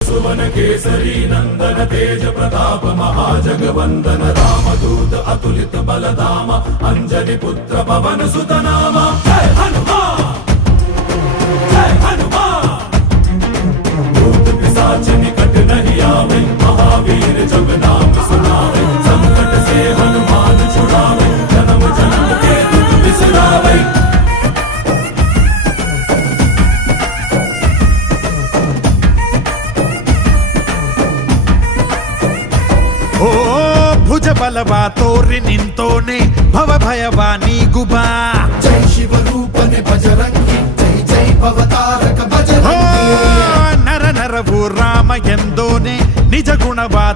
सुवन केसरी नंदन तेज प्रताप महाजगवंदन रामदूत अतुलित बलधाम अंजनी पुत्र पवन सुत नाम जय हनुमान जय हनुमान। भूत पिशाच निकट नहीं आवे महावीर जब नाम सुनावे संकट से हनुमान छुड़ावे जन्म जन्म के दुख बिसरावे। ಓ ಭುಜ ಬಲವಾ ತೋರಿ ನಿಂತೋನೆ ಭವ ಭಯವಾ ನೀಗುಬಾ ಜೈ ಶಿವರೂಪನೆ ಬಜರಂಗಿ ಜೈ ಜೈ ಭವತಾರಕ ಬಜರಂಗಿ ನರ ನರವು ರಾಮ ಎಂದೋನೆ ನಿಜ ಗುಣವಾ